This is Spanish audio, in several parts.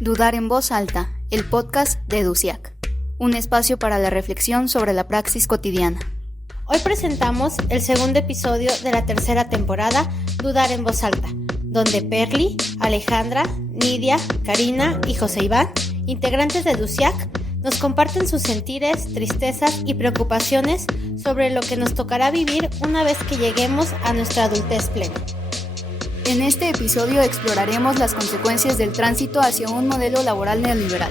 Dudar en voz alta, el podcast de EDUCIAC, un espacio para la reflexión sobre la praxis cotidiana. Hoy presentamos el segundo episodio de la tercera temporada, Dudar en voz alta, donde Perli, Alejandra, Nidia, Karina y José Iván, integrantes de EDUCIAC, nos comparten sus sentires, tristezas y preocupaciones sobre lo que nos tocará vivir una vez que lleguemos a nuestra adultez plena. En este episodio exploraremos las consecuencias del tránsito hacia un modelo laboral neoliberal,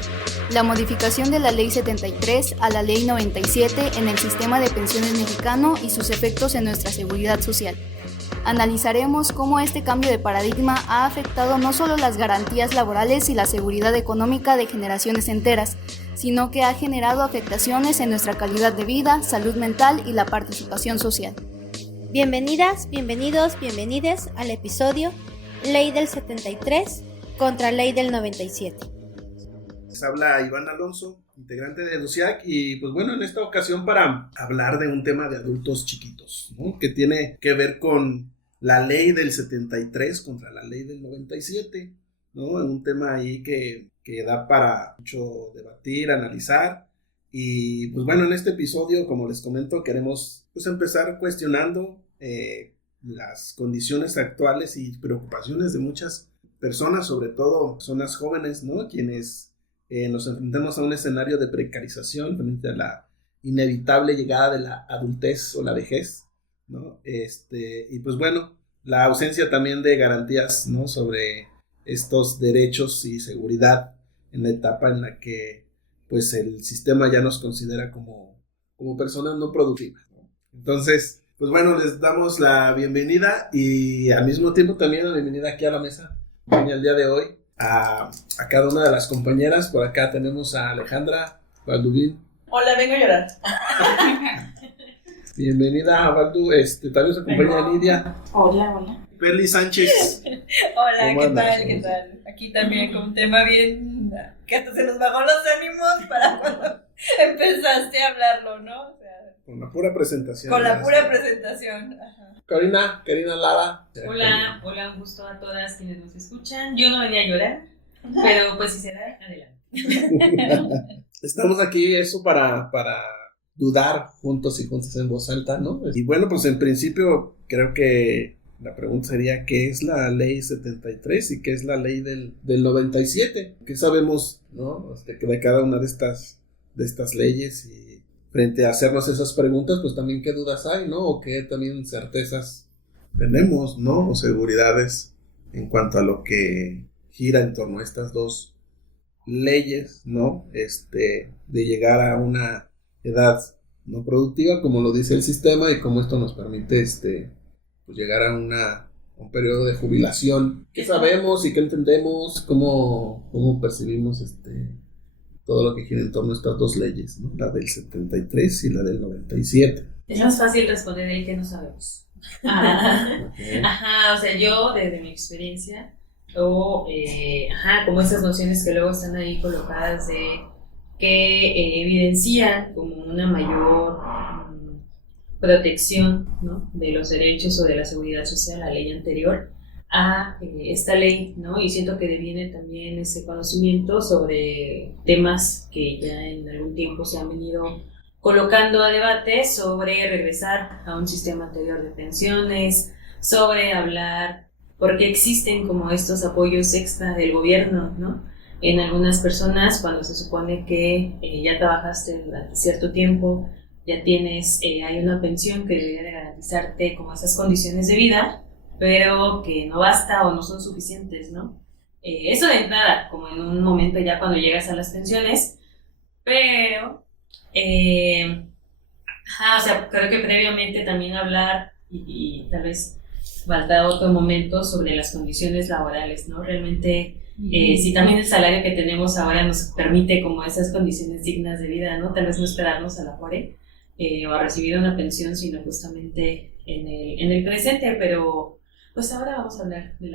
la modificación de la Ley 73 a la Ley 97 en el sistema de pensiones mexicano y sus efectos en nuestra seguridad social. Analizaremos cómo este cambio de paradigma ha afectado no solo las garantías laborales y la seguridad económica de generaciones enteras, sino que ha generado afectaciones en nuestra calidad de vida, salud mental y la participación social. Bienvenidas, bienvenidos, bienvenides al episodio Ley del 73 contra Ley del 97. Les habla Iván Alonso, integrante de EDUCIAC, y pues bueno, en esta ocasión para hablar de un tema de adultos chiquitos, ¿no? Que tiene que ver con la Ley del 73 contra la Ley del 97, ¿no? Un tema ahí que da para mucho debatir, analizar, y pues bueno, en este episodio, como les comento, queremos pues empezar cuestionando las condiciones actuales y preocupaciones de muchas personas, sobre todo personas jóvenes, ¿no? Quienes nos enfrentamos a un escenario de precarización frente a la inevitable llegada de la adultez o la vejez, ¿no? Y pues bueno, la ausencia también de garantías, ¿no? Sobre estos derechos y seguridad en la etapa en la que pues el sistema ya nos considera como personas no productivas, ¿no? Entonces, pues bueno, les damos la bienvenida y al mismo tiempo también la bienvenida aquí a la mesa en el día de hoy a cada una de las compañeras. Por acá tenemos a Alejandra Valduvín. Hola, vengo a llorar. Bienvenida, Valdu. También se acompaña Nidia. Hola. Perli Sánchez. Hola, ¿qué tal? Aquí también con un tema bien que hasta se nos bajó los ánimos para cuando empezaste a hablarlo, ¿no? O sea, con la pura presentación. Ajá. Karina Lara. Hola, un gusto a todas quienes nos escuchan. Yo no venía a llorar, pero pues si se da, adelante. Estamos aquí eso para dudar juntos y juntas en voz alta, ¿no? Y bueno, pues en principio creo que la pregunta sería ¿qué es la Ley 73 y qué es la Ley del 97? ¿Qué sabemos, no? De cada una de estas leyes, y frente a hacernos esas preguntas, pues también qué dudas hay, ¿no? O qué también certezas tenemos, ¿no? O seguridades en cuanto a lo que gira en torno a estas dos leyes, ¿no? De llegar a una edad no productiva, como lo dice el sistema, y cómo esto nos permite pues llegar a un periodo de jubilación. ¿Qué sabemos y qué entendemos? ¿Cómo percibimos todo lo que gira en torno a estas dos leyes, ¿no? La del 73 y la del 97. Es más fácil responder el que no sabemos. Okay. Ajá, o sea, yo desde mi experiencia, como esas nociones que luego están ahí colocadas que evidencian como una mayor protección, ¿no? De los derechos o de la seguridad social, la ley anterior a esta ley, ¿no? Y siento que deviene también ese conocimiento sobre temas que ya en algún tiempo se han venido colocando a debate sobre regresar a un sistema anterior de pensiones, sobre hablar por qué existen como estos apoyos extra del gobierno, ¿no? En algunas personas, cuando se supone que ya trabajaste durante cierto tiempo, ya tienes, hay una pensión que debería de garantizarte como esas condiciones de vida, pero que no basta o no son suficientes, ¿no? Eso de entrada, como en un momento ya cuando llegas a las pensiones, pero, o sea, creo que previamente también hablar y tal vez falta otro momento sobre las condiciones laborales, ¿no? Realmente, si también el salario que tenemos ahora nos permite como esas condiciones dignas de vida, ¿no? Tal vez no esperarnos a la Afore o a recibir una pensión, sino justamente en el presente, pero pues ahora vamos a hablar de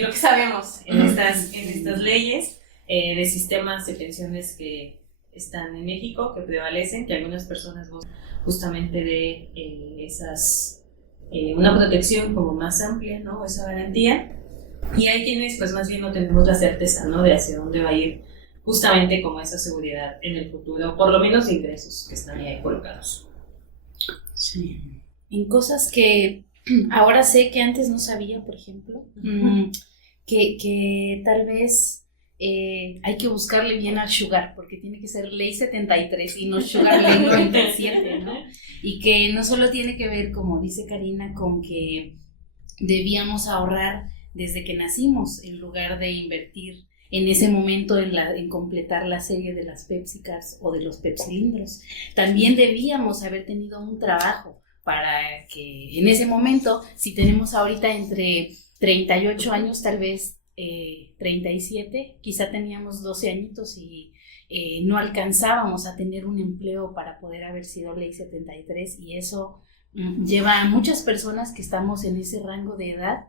lo que sabemos en estas leyes, de sistemas de pensiones que están en México, que prevalecen, que algunas personas gozan justamente de una protección como más amplia, ¿no? Esa garantía. Y hay quienes pues más bien no tenemos la certeza, ¿no? De hacia dónde va a ir justamente como esa seguridad en el futuro, por lo menos de ingresos que están ahí colocados. Sí. En cosas que ahora sé que antes no sabía, por ejemplo, que tal vez hay que buscarle bien al Sugar, porque tiene que ser ley 73 y no Sugar ley 97, ¿no? Y que no solo tiene que ver, como dice Karina, con que debíamos ahorrar desde que nacimos, en lugar de invertir en ese momento en completar la serie de las Pepsi Cars o de los Pepsilindros. También debíamos haber tenido un trabajo para que en ese momento, si tenemos ahorita entre 38 años, tal vez 37, quizá teníamos 12 añitos y no alcanzábamos a tener un empleo para poder haber sido ley 73, y eso lleva a muchas personas que estamos en ese rango de edad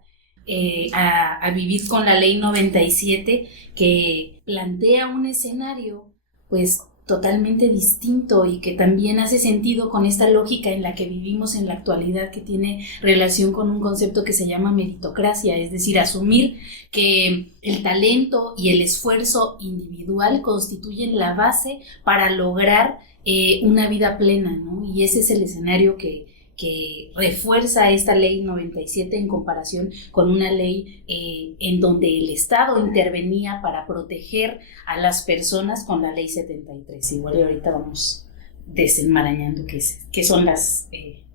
a vivir con la ley 97, que plantea un escenario pues totalmente distinto y que también hace sentido con esta lógica en la que vivimos en la actualidad, que tiene relación con un concepto que se llama meritocracia, es decir, asumir que el talento y el esfuerzo individual constituyen la base para lograr una vida plena, ¿no? Y ese es el escenario que refuerza esta ley 97 en comparación con una ley en donde el Estado intervenía para proteger a las personas con la ley 73. Igual y ahorita vamos desenmarañando qué son las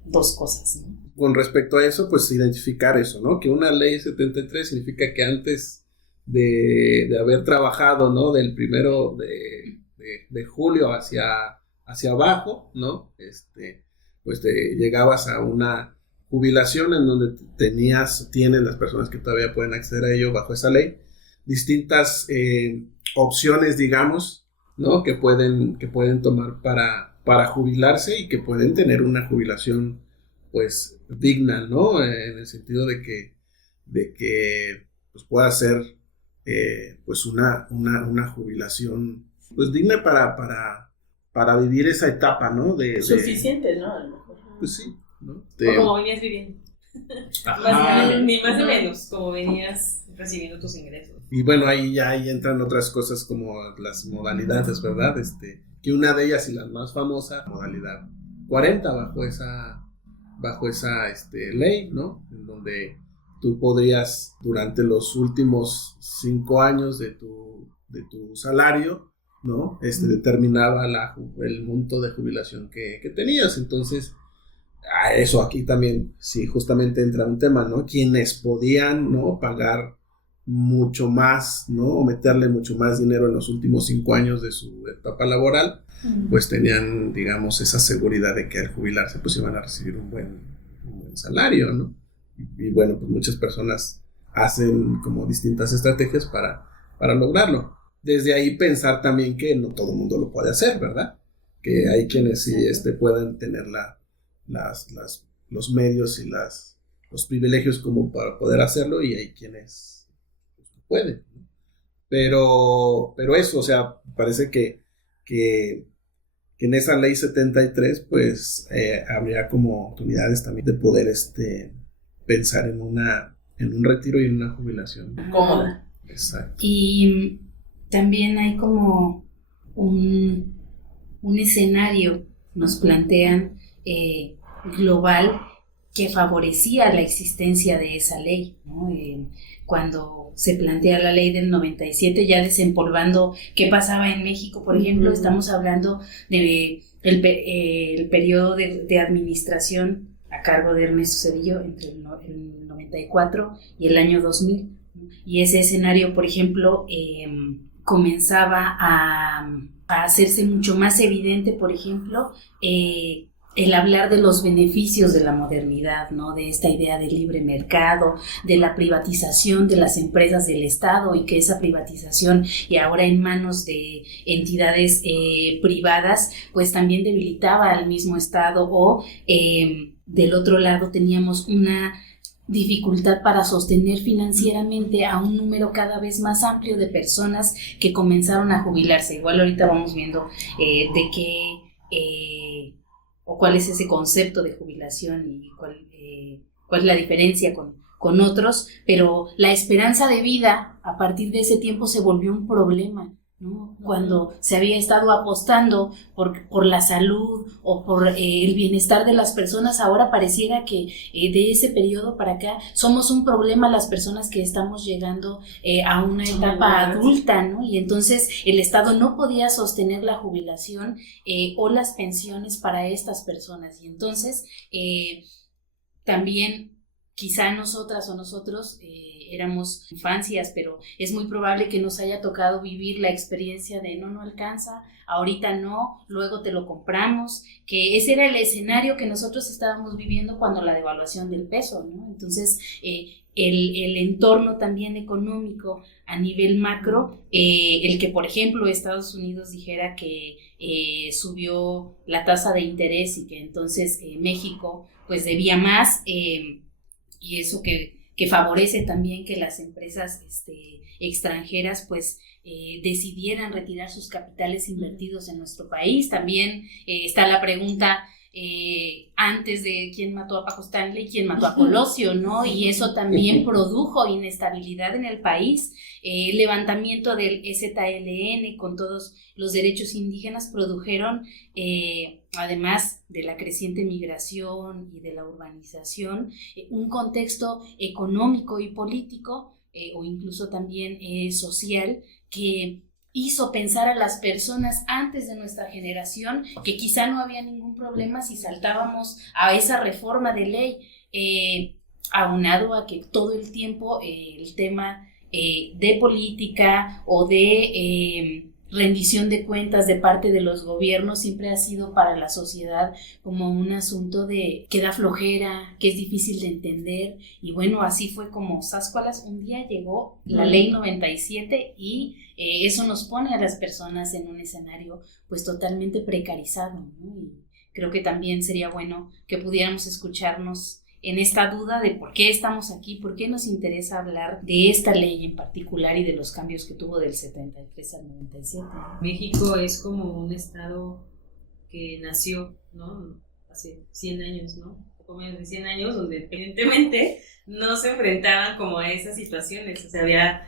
dos cosas, ¿no? Con respecto a eso, pues identificar eso, ¿no? Que una ley 73 significa que antes de haber trabajado, ¿no? Del 1 de julio hacia abajo, ¿no? Pues te llegabas a una jubilación en donde tienes las personas que todavía pueden acceder a ello bajo esa ley, distintas opciones, digamos, ¿no? que pueden tomar para jubilarse y que pueden tener una jubilación pues digna, ¿no? En el sentido de que pues pueda ser pues una jubilación pues digna para vivir esa etapa, ¿no? Suficiente, ¿no? A lo mejor. Pues sí, ¿no? O como venías viviendo. Ni más ni menos, como venías recibiendo tus ingresos. Y bueno, ahí entran otras cosas como las modalidades, ¿verdad? Que una de ellas y la más famosa, modalidad 40 bajo esa ley, ¿no? En donde tú podrías, durante los últimos 5 años de tu salario, ¿no? Determinaba el monto de jubilación que tenías. Entonces, a eso aquí también, sí, justamente entra un tema, ¿no? Quienes podían, ¿no? Pagar mucho más, ¿no? O meterle mucho más dinero en los últimos 5 años de su etapa laboral, pues tenían, digamos, esa seguridad de que al jubilarse, pues iban a recibir un buen salario, ¿no? Y bueno, pues muchas personas hacen como distintas estrategias para lograrlo. Desde ahí pensar también que no todo el mundo lo puede hacer, ¿verdad? Que hay quienes sí pueden tener los medios y los privilegios como para poder hacerlo, y hay quienes pues, no pueden, ¿no? Pero eso, o sea, parece que en esa ley 73 pues habría como oportunidades también de poder pensar en un retiro y en una jubilación cómoda. Exacto. Y también hay como un escenario, nos plantean, global, que favorecía la existencia de esa ley, ¿no? Cuando se plantea la ley del 97, ya desempolvando qué pasaba en México, por ejemplo, estamos hablando de el periodo de administración a cargo de Ernesto Zedillo entre el 94 y el año 2000, ¿no? Y ese escenario, por ejemplo, comenzaba a hacerse mucho más evidente, por ejemplo, el hablar de los beneficios de la modernidad, ¿no? De esta idea de libre mercado, de la privatización de las empresas del Estado, y que esa privatización, y ahora en manos de entidades privadas, pues también debilitaba al mismo Estado, o del otro lado teníamos una dificultad para sostener financieramente a un número cada vez más amplio de personas que comenzaron a jubilarse. Igual ahorita vamos viendo de qué o cuál es ese concepto de jubilación y cuál es la diferencia con con otros, pero la esperanza de vida a partir de ese tiempo se volvió un problema, ¿no? Cuando se había estado apostando por la salud o por el bienestar de las personas, ahora pareciera que de ese periodo para acá somos un problema las personas que estamos llegando a una etapa adulta, ¿no? Y entonces el Estado no podía sostener la jubilación o las pensiones para estas personas, y entonces también quizá nosotras o nosotros éramos infancias, pero es muy probable que nos haya tocado vivir la experiencia de no alcanza, ahorita no, luego te lo compramos, que ese era el escenario que nosotros estábamos viviendo cuando la devaluación del peso, ¿no? Entonces, el entorno también económico a nivel macro, el que por ejemplo Estados Unidos dijera que subió la tasa de interés y que entonces México pues debía más, y eso que favorece también que las empresas extranjeras pues decidieran retirar sus capitales invertidos en nuestro país. También está la pregunta antes de quién mató a Paco Stanley, quién mató a Colosio, ¿no? Y eso también produjo inestabilidad en el país. El levantamiento del EZLN con todos los derechos indígenas produjeron, además de la creciente migración y de la urbanización, un contexto económico y político, o incluso también social, que hizo pensar a las personas antes de nuestra generación que quizá no había ningún problema si saltábamos a esa reforma de ley, aunado a que todo el tiempo el tema de política o de rendición de cuentas de parte de los gobiernos siempre ha sido para la sociedad como un asunto de que da flojera, que es difícil de entender, y bueno, así fue como Sascualas un día llegó la ley 97 y eso nos pone a las personas en un escenario pues totalmente precarizado, ¿no? Y creo que también sería bueno que pudiéramos escucharnos en esta duda de por qué estamos aquí, por qué nos interesa hablar de esta ley en particular y de los cambios que tuvo del 73 al 97. México es como un estado que nació, ¿no? Hace 100 años, ¿no? Poco menos de 100 años, donde evidentemente no se enfrentaban como a esas situaciones, o sea, había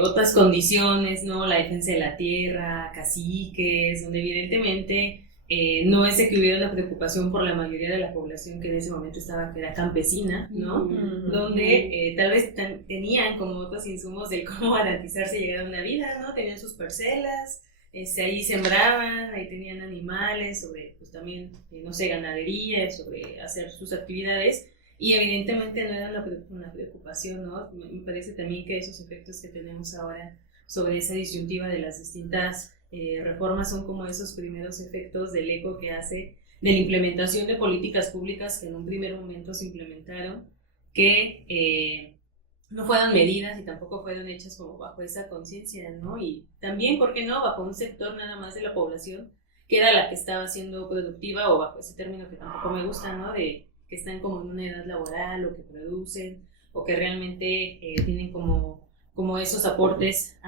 otras condiciones, ¿no? La defensa de la tierra, caciques, donde evidentemente no es de que hubiera una preocupación por la mayoría de la población que en ese momento que era campesina, ¿no? Donde tal vez tenían como otros insumos de cómo garantizarse llegar a una vida, ¿no? Tenían sus parcelas, ahí sembraban, ahí tenían animales, sobre pues también, no sé, ganadería, sobre hacer sus actividades, y evidentemente no era una preocupación, ¿no? Me parece también que esos efectos que tenemos ahora sobre esa disyuntiva de las distintas reformas son como esos primeros efectos del eco que hace de la implementación de políticas públicas que en un primer momento se implementaron, que no fueron medidas y tampoco fueron hechas como bajo esa conciencia, ¿no? Y también, ¿por qué no?, bajo un sector nada más de la población que era la que estaba siendo productiva, o bajo ese término que tampoco me gusta, ¿no?, de que están como en una edad laboral o que producen o que realmente tienen como esos aportes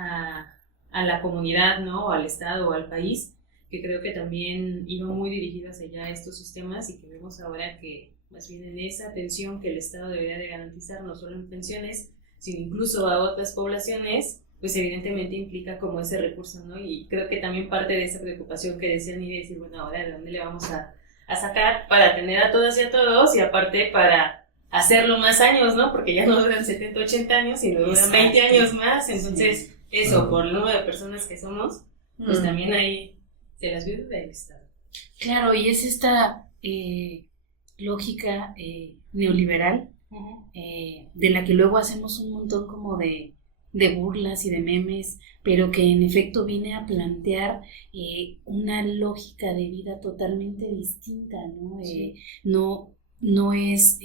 a la comunidad, ¿no?, al Estado o al país, que creo que también iban muy dirigidas allá a estos sistemas, y que vemos ahora que más bien en esa atención que el Estado debería de garantizar, no solo en pensiones, sino incluso a otras poblaciones, pues evidentemente implica como ese recurso, ¿no? Y creo que también parte de esa preocupación que decían y de decir, bueno, ahora ¿de dónde le vamos a sacar para tener a todas y a todos, y aparte para hacerlo más años, ¿no? Porque ya no duran 70, 80 años, sino duran 20 años más, entonces... Sí. Eso, por el número de personas que somos, pues también ahí se las vive del Estado. Claro, y es esta lógica neoliberal, de la que luego hacemos un montón como de burlas y de memes, pero que en efecto viene a plantear una lógica de vida totalmente distinta, ¿no? Sí. No es...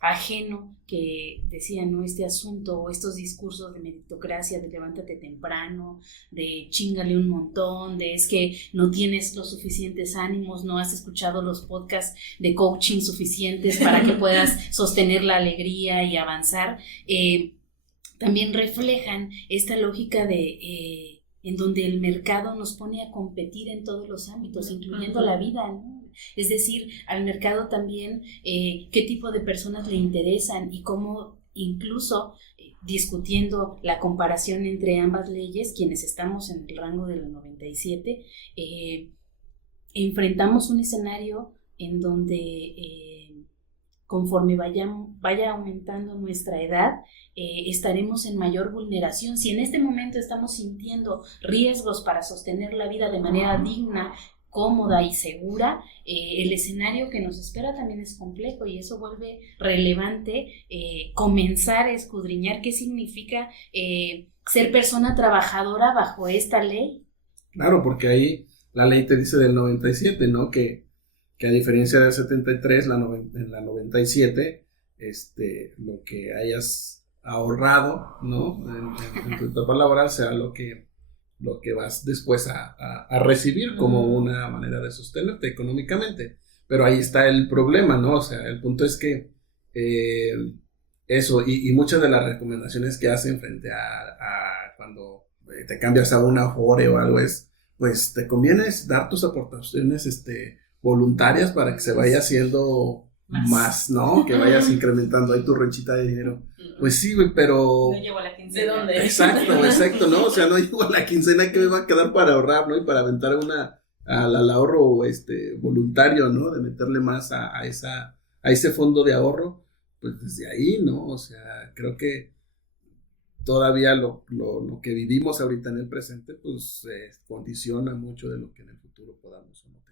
ajeno, que decían, ¿no?, este asunto o estos discursos de meritocracia, de levántate temprano, de chíngale un montón, de es que no tienes los suficientes ánimos, no has escuchado los podcasts de coaching suficientes para que puedas sostener la alegría y avanzar, también reflejan esta lógica de en donde el mercado nos pone a competir en todos los ámbitos, incluyendo la vida, ¿no? Es decir, al mercado también qué tipo de personas le interesan y cómo incluso discutiendo la comparación entre ambas leyes, quienes estamos en el rango de la 97, enfrentamos un escenario en donde conforme vaya aumentando nuestra edad, estaremos en mayor vulneración. Si en este momento estamos sintiendo riesgos para sostener la vida de manera digna, cómoda y segura, el escenario que nos espera también es complejo y eso vuelve relevante comenzar a escudriñar qué significa ser persona trabajadora bajo esta ley. Claro, porque ahí la ley te dice del 97, ¿no? Que a diferencia del 73, en la 97, lo que hayas ahorrado, ¿no? En tu etapa laboral sea lo que vas después a recibir como una manera de sostenerte económicamente. Pero ahí está el problema, ¿no? O sea, el punto es que eso, y muchas de las recomendaciones que hacen frente a cuando te cambias a una Afore o algo es, pues te conviene dar tus aportaciones voluntarias para que se vaya haciendo más, ¿no? Que vayas incrementando ahí tu renchita de dinero. Pues sí, güey, pero... No llevo a la quincena. ¿De dónde? Exacto, ¿no? O sea, no llevo a la quincena que me va a quedar para ahorrar, ¿no? Y para aventar al ahorro voluntario, ¿no? De meterle más a ese fondo de ahorro, pues desde ahí, ¿no? O sea, creo que todavía lo que vivimos ahorita en el presente, pues condiciona mucho de lo que en el futuro podamos o no tener.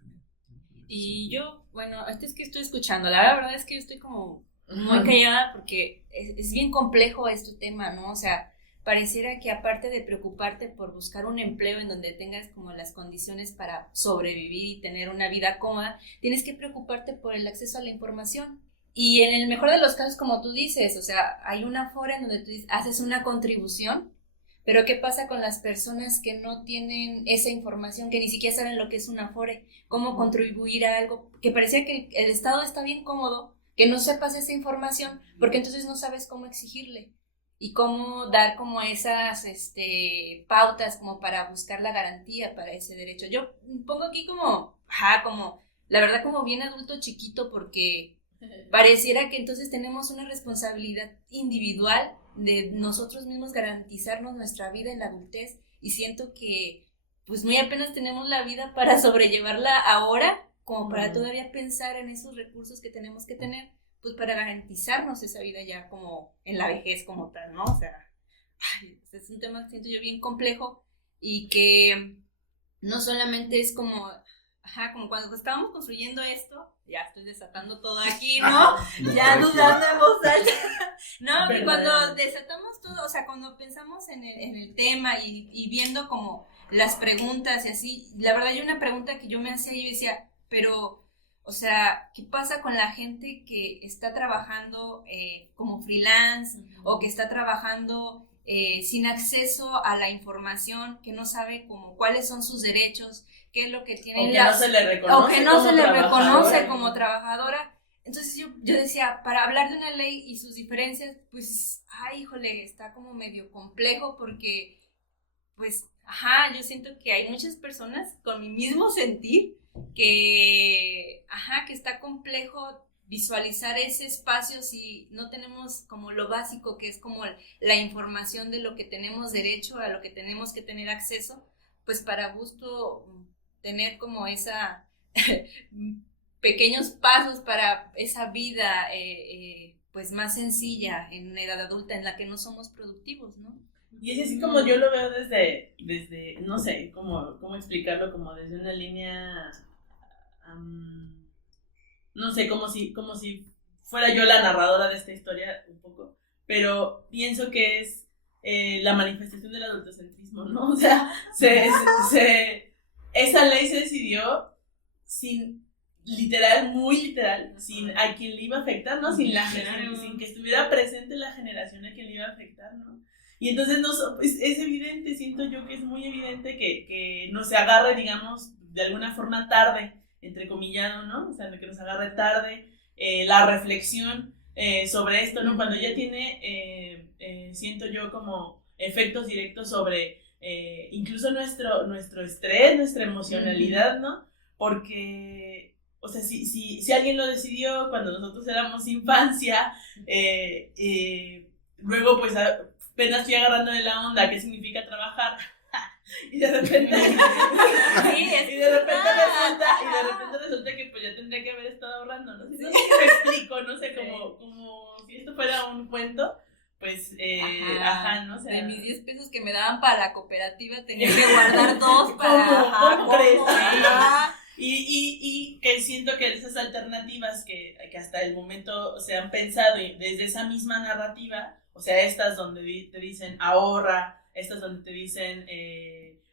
Y yo, bueno, es que estoy escuchando, la verdad es que yo estoy como muy callada porque es bien complejo este tema, ¿no? O sea, pareciera que aparte de preocuparte por buscar un empleo en donde tengas como las condiciones para sobrevivir y tener una vida cómoda, tienes que preocuparte por el acceso a la información. Y en el mejor de los casos, como tú dices, o sea, hay una Afore en donde tú haces una contribución, pero ¿qué pasa con las personas que no tienen esa información, que ni siquiera saben lo que es una Afore? ¿Cómo contribuir a algo? Que parecía que el Estado está bien cómodo, que no sepas esa información, porque entonces no sabes cómo exigirle y cómo dar como esas pautas como para buscar la garantía para ese derecho. Yo pongo aquí como la verdad como bien adulto chiquito, porque pareciera que entonces tenemos una responsabilidad individual de nosotros mismos garantizarnos nuestra vida en la adultez, y siento que pues muy apenas tenemos la vida para sobrellevarla ahora, como para todavía pensar en esos recursos que tenemos que tener, pues para garantizarnos esa vida ya como en la vejez como tal, ¿no? O sea, es un tema que siento yo bien complejo y que no solamente es como cuando estábamos construyendo esto, ya estoy desatando todo aquí, ¿no? Ya dudando en voz alta. No, y cuando desatamos todo, o sea, cuando pensamos en el tema y viendo como las preguntas y así, la verdad hay una pregunta que yo me hacía y yo decía, pero, o sea, ¿qué pasa con la gente que está trabajando como freelance o que está trabajando sin acceso a la información, que no sabe como cuáles son sus derechos, qué es lo que tienen, o que no se le reconoce como trabajadora? Entonces yo decía, para hablar de una ley y sus diferencias, pues, híjole, está como medio complejo porque, pues, yo siento que hay muchas personas con mi mismo sentir que está complejo visualizar ese espacio si no tenemos como lo básico, que es como la información de lo que tenemos derecho, a lo que tenemos que tener acceso, pues para gusto tener como esa pequeños pasos para esa vida pues más sencilla en una edad adulta en la que no somos productivos, ¿no? Y es así como yo lo veo desde no sé cómo explicarlo, como desde una línea, no sé, como si fuera yo la narradora de esta historia un poco, pero pienso que es la manifestación del adultocentrismo, ¿no? O sea, esa ley se decidió muy literal, sin a quien le iba a afectar, ¿no? Sin que estuviera presente la generación a quien le iba a afectar, ¿no? Y entonces es evidente, siento yo que es muy evidente que nos agarre, digamos, de alguna forma tarde, entrecomillado, ¿no? O sea, que nos agarre tarde la reflexión sobre esto, ¿no? Cuando ya tiene, siento yo, como efectos directos sobre incluso nuestro estrés, nuestra emocionalidad, ¿no? Porque, o sea, si alguien lo decidió cuando nosotros éramos infancia, luego pues apenas fui agarrando de la onda qué significa trabajar, y de repente resulta que pues ya tendría que haber estado ahorrando, no sé si me explico, no sé, como si esto fuera un cuento, pues, ¿no? O sea, de mis 10 pesos que me daban para la cooperativa tenía que guardar 2 para... ¿Cómo crees? Y que siento que esas alternativas que hasta el momento se han pensado desde esa misma narrativa, o sea, estas donde te dicen ahorra, estas donde te dicen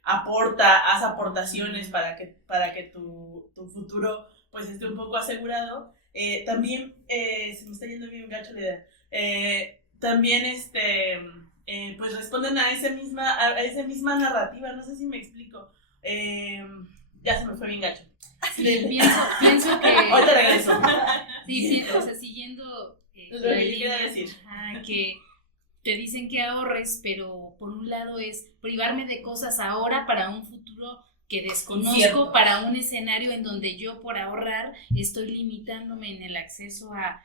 aporta, haz aportaciones para que tu futuro pues esté un poco asegurado, también se me está yendo bien gacho la idea, también pues responden a esa misma narrativa, no sé si me explico, ya se me fue bien gacho. Sí, pienso que... Ahorita regreso. Sí, o sea, siguiendo lo que yo quería decir. Que te dicen que ahorres, pero por un lado es privarme de cosas ahora para un futuro que desconozco, Incierto. para un escenario en donde yo por ahorrar estoy limitándome en el acceso a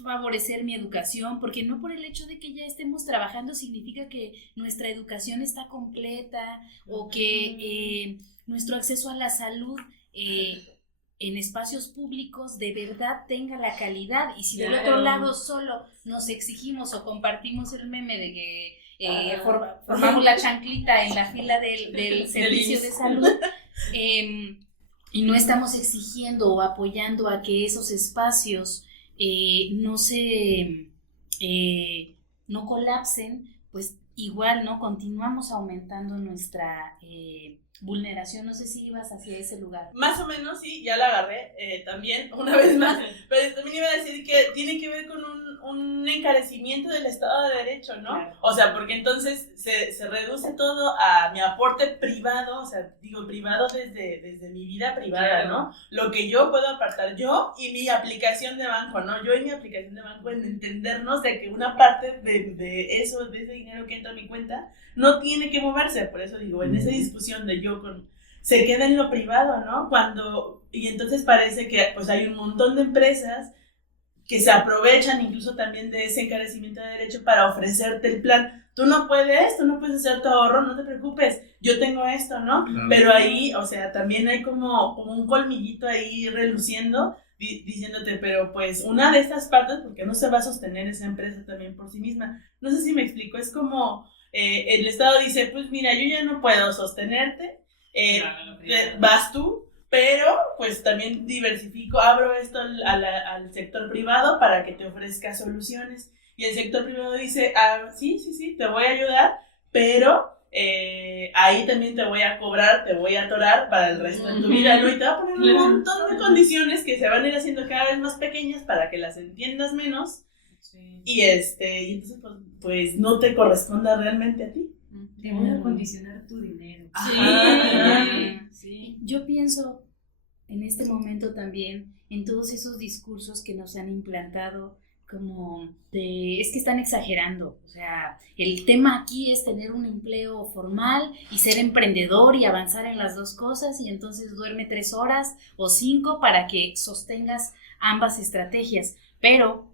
favorecer mi educación, porque no por el hecho de que ya estemos trabajando significa que nuestra educación está completa o que nuestro acceso a la salud en espacios públicos de verdad tenga la calidad. Y si del otro lado solo nos exigimos o compartimos el meme de que formamos la chanclita en la fila del servicio de salud y no estamos exigiendo o apoyando a que esos espacios no colapsen, pues igual, ¿no? Continuamos aumentando nuestra vulneración. No sé si ibas hacia ese lugar. Más o menos, sí, ya la agarré también, una vez más, pero también iba a decir que tiene que ver con un encarecimiento del Estado de Derecho, ¿no? Claro. O sea, porque entonces se reduce todo a mi aporte privado, o sea, digo privado desde mi vida privada, claro, ¿no? Lo que yo puedo apartar yo y mi aplicación de banco, ¿no? Yo y mi aplicación de banco en entendernos de que una parte de ese dinero que entra a mi cuenta no tiene que moverse, por eso digo, en esa discusión de yo se queda en lo privado, ¿no? Y entonces parece que pues hay un montón de empresas que se aprovechan incluso también de ese encarecimiento de derecho para ofrecerte el plan. Tú no puedes hacer tu ahorro, no te preocupes, yo tengo esto, ¿no? Claro. Pero ahí, o sea, también hay como un colmillito ahí reluciendo, diciéndote, pero pues una de estas partes, ¿por qué no se va a sostener esa empresa también por sí misma? No sé si me explico, es como el Estado dice, pues mira, yo ya no puedo sostenerte, vas tú, pero pues también diversifico, abro esto al sector privado para que te ofrezca soluciones. Y el sector privado dice, sí, te voy a ayudar, pero ahí también te voy a cobrar, te voy a atorar para el resto de tu vida, ¿no? Y te va a poner un montón de condiciones que se van a ir haciendo cada vez más pequeñas para que las entiendas menos. Sí. Y entonces pues no te corresponda realmente a ti. Te voy a condicionar tu dinero. Sí. Yo pienso en este momento también en todos esos discursos que nos han implantado como es que están exagerando, o sea, el tema aquí es tener un empleo formal y ser emprendedor y avanzar en las dos cosas y entonces duerme 3 horas o 5 para que sostengas ambas estrategias, pero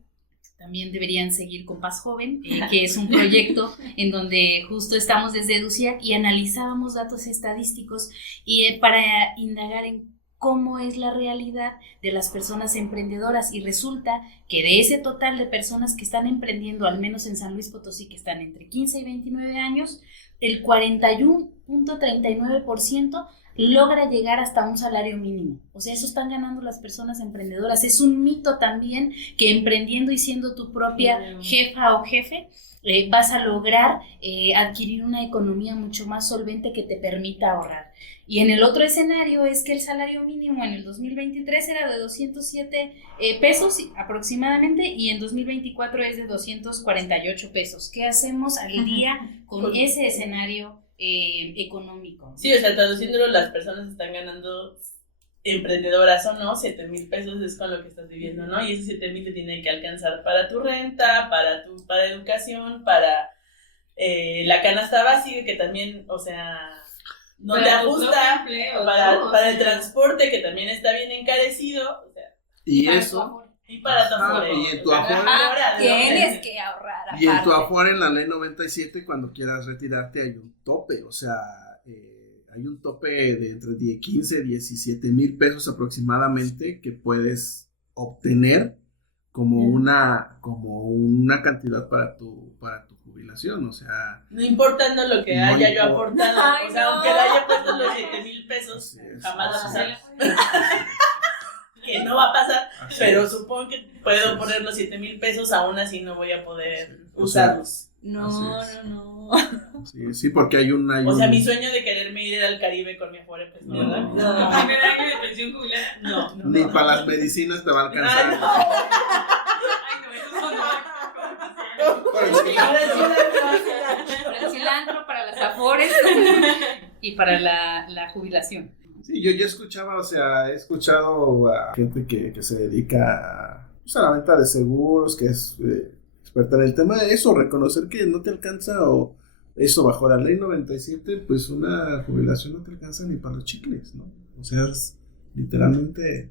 también deberían seguir con Paz Joven, que es un proyecto en donde justo estamos desde EDUCIAC y analizábamos datos estadísticos y para indagar en cómo es la realidad de las personas emprendedoras y resulta que de ese total de personas que están emprendiendo, al menos en San Luis Potosí, que están entre 15 y 29 años, el 41.39% logra llegar hasta un salario mínimo. O sea, eso están ganando las personas emprendedoras. Es un mito también que emprendiendo y siendo tu propia jefa o jefe, vas a lograr adquirir una economía mucho más solvente que te permita ahorrar. Y en el otro escenario es que el salario mínimo en el 2023 era de 207 pesos aproximadamente y en 2024 es de 248 pesos. ¿Qué hacemos al día con ese escenario económico? Sí, o sea, traduciéndolo, las personas están ganando, emprendedoras o no, 7,000 pesos es con lo que estás viviendo, ¿no? Y esos 7,000 te tienen que alcanzar para tu renta, para educación, para la canasta básica, que también, o sea, no te ajusta para el transporte, que también está bien encarecido, o sea, y eso. Y para tu Afore. Y en tu Afore. Tienes que ahorrar. Y en tu Afore, en la ley 97, cuando quieras retirarte, hay un tope. O sea, hay un tope de entre 15, 17 mil pesos aproximadamente que puedes obtener como una cantidad para tu jubilación. O sea, no importando lo que haya yo aportado. Ay, o sea, no. aunque le haya puesto los 7,000 pesos, jamás va a pasar. Que no va a pasar, pero supongo que puedo poner los 7,000 pesos, aún así no voy a poder usarlos. No. Sí, porque hay un... O sea, mi sueño de quererme ir al Caribe con mi Afore, pues no, ¿verdad? No. El primer año de pensión jubilada. No. Ni para las medicinas te va a alcanzar. Ay, Por el Para el cilantro, para las afores y para la jubilación. Sí, yo ya escuchaba, o sea, he escuchado a gente que se dedica a la venta de seguros, que es experta en el tema de eso, reconocer que no te alcanza, o eso bajo la ley 97, pues una jubilación no te alcanza ni para los chicles, ¿no? O sea, es literalmente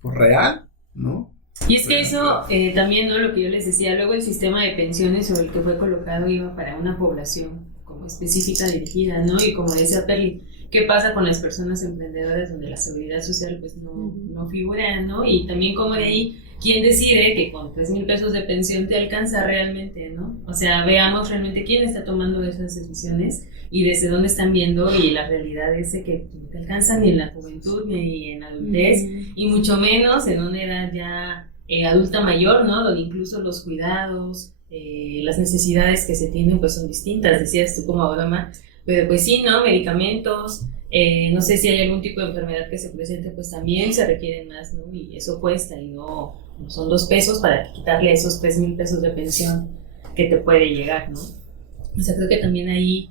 pues, real, ¿no? Y es que eso también, ¿no? Lo que yo les decía, luego el sistema de pensiones sobre el que fue colocado iba para una población como específica dirigida, ¿no? Y como decía Perli, ¿qué pasa con las personas emprendedoras donde la seguridad social pues no figura, ¿no? Y también como de ahí, ¿quién decide que con 3,000 pesos de pensión te alcanza realmente, ¿no? O sea, veamos realmente quién está tomando esas decisiones y desde dónde están viendo, y la realidad es que no te alcanza ni en la juventud ni en adultez, y mucho menos en una edad ya adulta mayor, ¿no? Donde incluso los cuidados, las necesidades que se tienen pues son distintas, decías tú como Abraham, pero pues sí, ¿no? Medicamentos, no sé si hay algún tipo de enfermedad que se presente, pues también se requieren más, ¿no? Y eso cuesta, y no son 2 pesos para quitarle esos 3,000 pesos de pensión que te puede llegar, ¿no? O sea, creo que también ahí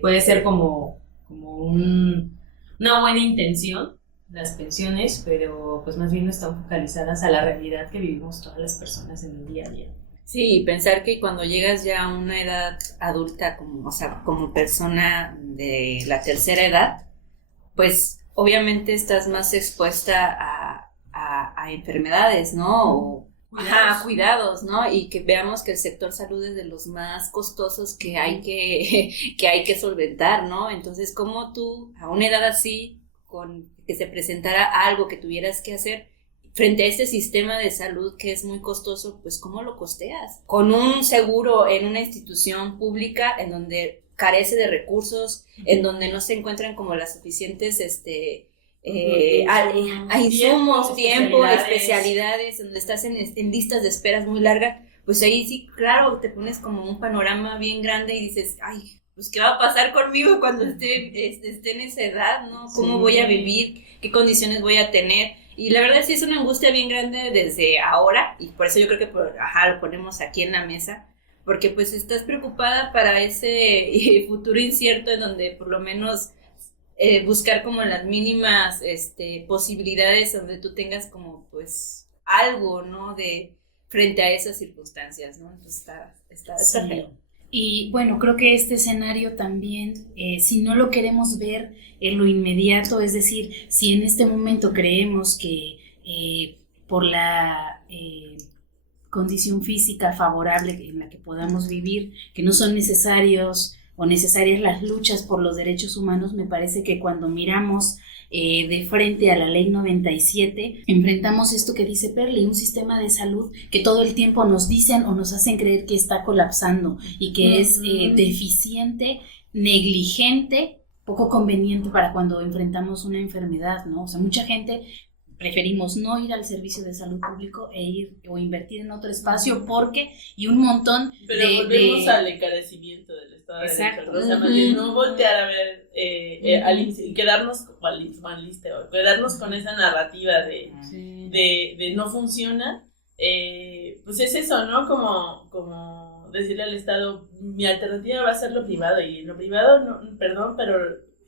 puede ser como una buena intención las pensiones, pero pues más bien no están focalizadas a la realidad que vivimos todas las personas en el día a día. Sí, pensar que cuando llegas ya a una edad adulta, como persona de la tercera edad, pues obviamente estás más expuesta a enfermedades, ¿no? O cuidados, ¿no? Y que veamos que el sector salud es de los más costosos que hay que solventar, ¿no? Entonces, ¿cómo tú, a una edad así, con que se presentara algo que tuvieras que hacer frente a este sistema de salud que es muy costoso, pues ¿cómo lo costeas? Con un seguro en una institución pública en donde carece de recursos, en donde no se encuentran como las suficientes insumos, tiempo, especialidades, donde estás en listas de esperas muy largas, pues ahí sí, claro, te pones como un panorama bien grande y dices, ay, pues ¿qué va a pasar conmigo cuando esté en esa edad, ¿no? ¿Cómo voy a vivir? ¿Qué condiciones voy a tener? Y la verdad sí es una angustia bien grande desde ahora, y por eso yo creo que lo ponemos aquí en la mesa, porque pues estás preocupada para ese futuro incierto en donde por lo menos buscar como las mínimas posibilidades donde tú tengas como pues algo, ¿no? De frente a esas circunstancias, ¿no? Entonces está feo. Y bueno, creo que este escenario también, si no lo queremos ver en lo inmediato, es decir, si en este momento creemos que por la condición física favorable en la que podamos vivir, que no son necesarias las luchas por los derechos humanos, me parece que cuando miramos de frente a la ley 97, enfrentamos esto que dice Perli, un sistema de salud que todo el tiempo nos dicen o nos hacen creer que está colapsando y que es deficiente, negligente, poco conveniente para cuando enfrentamos una enfermedad, ¿no? O sea, mucha gente preferimos no ir al servicio de salud público e ir o invertir en otro espacio y un montón pero volvemos al encarecimiento del Estado de Derecho, o sea, más bien no voltear a ver quedarnos con esa narrativa de no funciona, pues es eso, ¿no? Como decirle al Estado, mi alternativa va a ser lo privado, y en lo privado, no, perdón, pero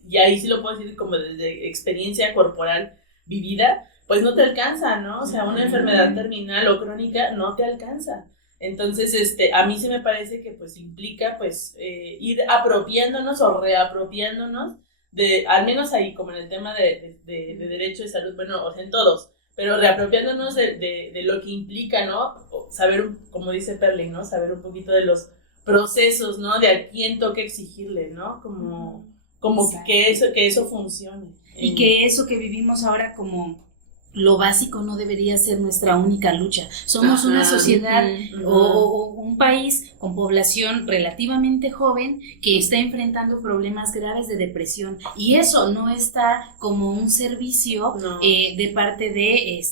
y ahí sí lo puedo decir como desde experiencia corporal vivida, pues no te alcanza, ¿no? O sea, una enfermedad terminal o crónica no te alcanza. Entonces, a mí se me parece que pues implica pues ir apropiándonos o reapropiándonos al menos ahí, como en el tema de derecho de salud, bueno, o sea, en todos, pero reapropiándonos de lo que implica, ¿no? Saber, como dice Perlin, ¿no? Saber un poquito de los procesos, ¿no? De a quién toca exigirle, ¿no? Como que eso funcione. Y que eso que vivimos ahora como lo básico no debería ser nuestra única lucha. Somos una sociedad o un país con población relativamente joven que está enfrentando problemas graves de depresión, y eso no está como un servicio de parte de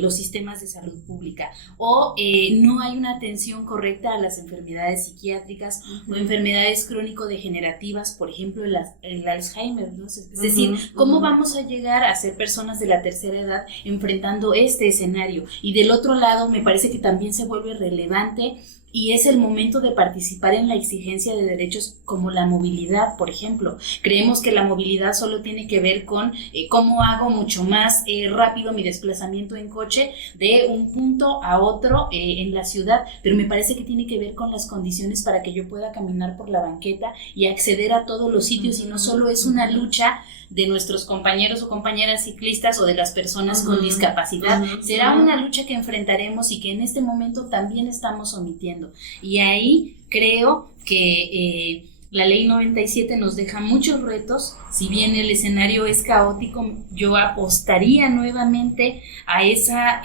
los sistemas de salud pública, o no hay una atención correcta a las enfermedades psiquiátricas o enfermedades crónico-degenerativas, por ejemplo el Alzheimer, ¿no? Es decir, ¿cómo vamos a llegar a ser personas de la tercera edad enfrentando este escenario? Y del otro lado me parece que también se vuelve relevante y es el momento de participar en la exigencia de derechos como la movilidad, por ejemplo. Creemos que la movilidad solo tiene que ver con cómo hago mucho más rápido mi desplazamiento en coche de un punto a otro en la ciudad, pero me parece que tiene que ver con las condiciones para que yo pueda caminar por la banqueta y acceder a todos los sitios, y no solo es una lucha de nuestros compañeros o compañeras ciclistas o de las personas con discapacidad, será una lucha que enfrentaremos y que en este momento también estamos omitiendo. Y ahí creo que la ley 97 nos deja muchos retos. Si bien el escenario es caótico, yo apostaría nuevamente a esa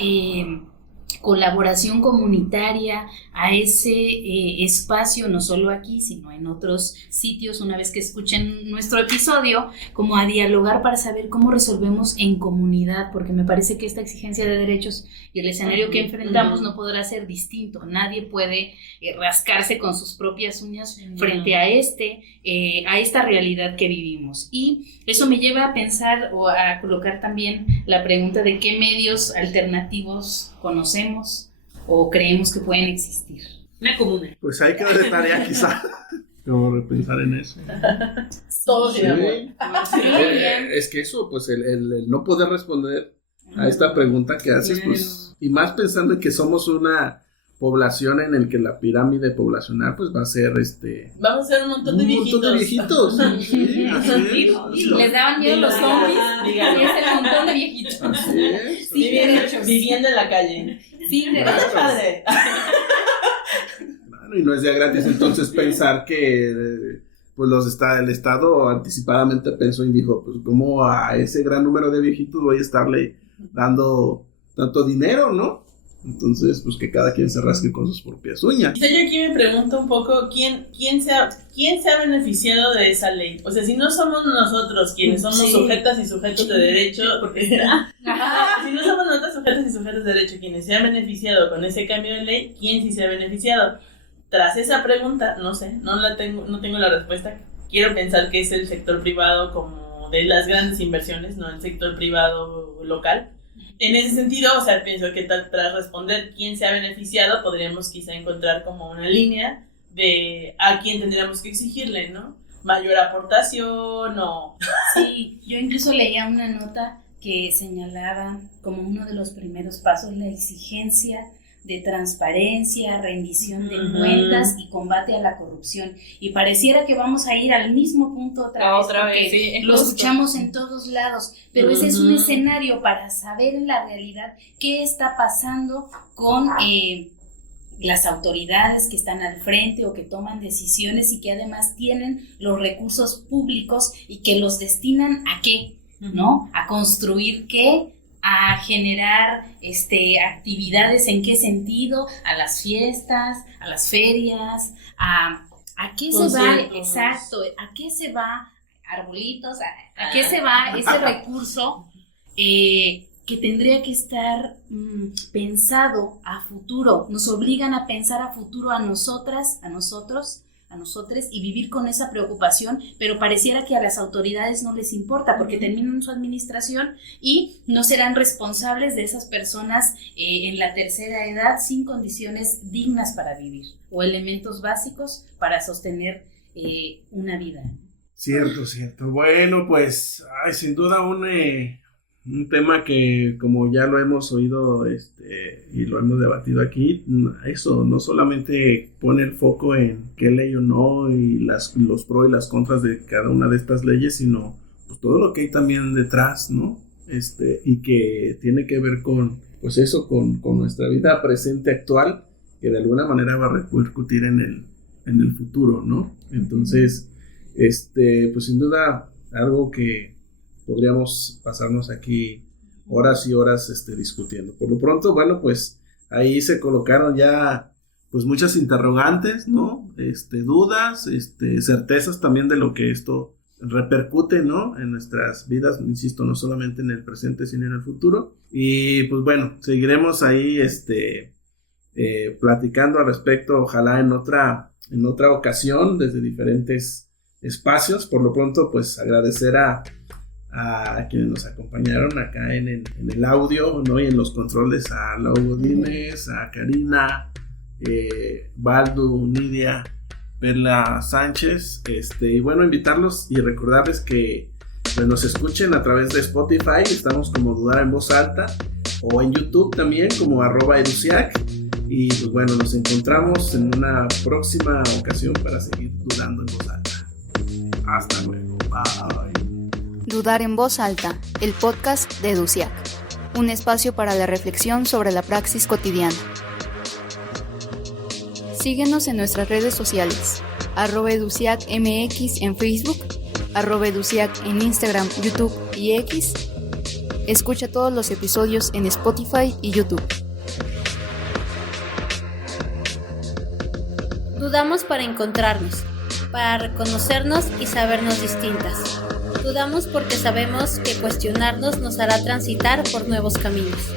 colaboración comunitaria, a ese espacio, no solo aquí, sino en otros sitios, una vez que escuchen nuestro episodio, como a dialogar para saber cómo resolvemos en comunidad, porque me parece que esta exigencia de derechos y el escenario que enfrentamos no podrá ser distinto. Nadie puede rascarse con sus propias uñas frente a esta realidad que vivimos. Y eso me lleva a pensar o a colocar también la pregunta de qué medios alternativos conocemos o creemos que pueden existir. Una comuna. Pues hay que dar de tarea quizá como repensar en eso. Todos Sí. Es que eso, pues el no poder responder a esta pregunta que haces, pues, y más pensando en que somos una población en el que la pirámide poblacional pues va a ser vamos a ser un montón de viejitos. Sí, así es. Les daban miedo los zombies y dígalo. es el montón de viejitos. Así es. Sin derechos. Viviendo en la calle. Sin ¡Qué derechos. padre! Bueno, y no es ya gratis entonces pensar que pues el Estado anticipadamente pensó y dijo, pues como a ese gran número de viejitos voy a estarle dando tanto dinero, ¿no? Entonces, pues que cada quien se rasque con sus propias uñas. Yo aquí me pregunto un poco quién se ha beneficiado de esa ley. O sea, si no somos nosotros quienes somos sujetas y sujetos de derecho, porque si no somos nosotros sujetos y sujetos de derecho quienes se han beneficiado con ese cambio de ley, ¿quién sí se ha beneficiado? Tras esa pregunta, no sé, no tengo la respuesta. Quiero pensar que es el sector privado como de las grandes inversiones, no el sector privado local. En ese sentido, o sea, pienso que tras responder quién se ha beneficiado, podríamos quizá encontrar como una línea de a quién tendríamos que exigirle, ¿no? Mayor aportación o... Sí, yo incluso leía una nota que señalaba como uno de los primeros pasos la exigencia de transparencia, rendición de cuentas y combate a la corrupción. Y pareciera que vamos a ir al mismo punto otra vez, porque sí, lo escuchamos en todos lados, pero ese es un escenario para saber en la realidad qué está pasando con las autoridades que están al frente o que toman decisiones y que además tienen los recursos públicos y que los destinan ¿a qué? ¿No? A construir ¿qué? A generar actividades, ¿en qué sentido? A las fiestas, a las ferias, ¿a qué se va? Exacto, ¿a qué se va? Arbolitos, ¿a qué se va ese recurso que tendría que estar pensado a futuro? Nos obligan a pensar a futuro a nosotras, a nosotros y vivir con esa preocupación, pero pareciera que a las autoridades no les importa porque terminan su administración y no serán responsables de esas personas en la tercera edad sin condiciones dignas para vivir o elementos básicos para sostener una vida. Cierto. Bueno, pues sin duda un tema que como ya lo hemos oído y lo hemos debatido aquí, eso no solamente pone el foco en qué ley o no y los pros y las contras de cada una de estas leyes, sino pues, todo lo que hay también detrás, ¿no? Y que tiene que ver con, pues eso, con nuestra vida presente actual, que de alguna manera va a repercutir en el futuro, ¿no? Entonces, pues sin duda, algo que podríamos pasarnos aquí horas y horas discutiendo. Por lo pronto, bueno, pues ahí se colocaron ya pues muchas interrogantes, ¿no? Dudas, certezas también de lo que esto repercute, ¿no? En nuestras vidas, insisto, no solamente en el presente, sino en el futuro. Y pues bueno, seguiremos ahí platicando al respecto, ojalá en otra ocasión, desde diferentes espacios. Por lo pronto, pues agradecer a quienes nos acompañaron acá en el audio, ¿no? Y en los controles, a Lau Godínez, a Karina, Baldu, Nidia, Perla Sánchez, y bueno, invitarlos y recordarles que pues, nos escuchen a través de Spotify, estamos como Dudar en Voz Alta, o en YouTube también como @edusiac, y pues bueno, nos encontramos en una próxima ocasión para seguir dudando en voz alta. Hasta luego, bye. Dudar en Voz Alta, el podcast de EduSIAC, un espacio para la reflexión sobre la praxis cotidiana. Síguenos en nuestras redes sociales, @EduSIACMX en Facebook, @EduSIAC en Instagram, YouTube y X. Escucha todos los episodios en Spotify y YouTube. Dudamos para encontrarnos, para reconocernos y sabernos distintas. Dudamos porque sabemos que cuestionarnos nos hará transitar por nuevos caminos.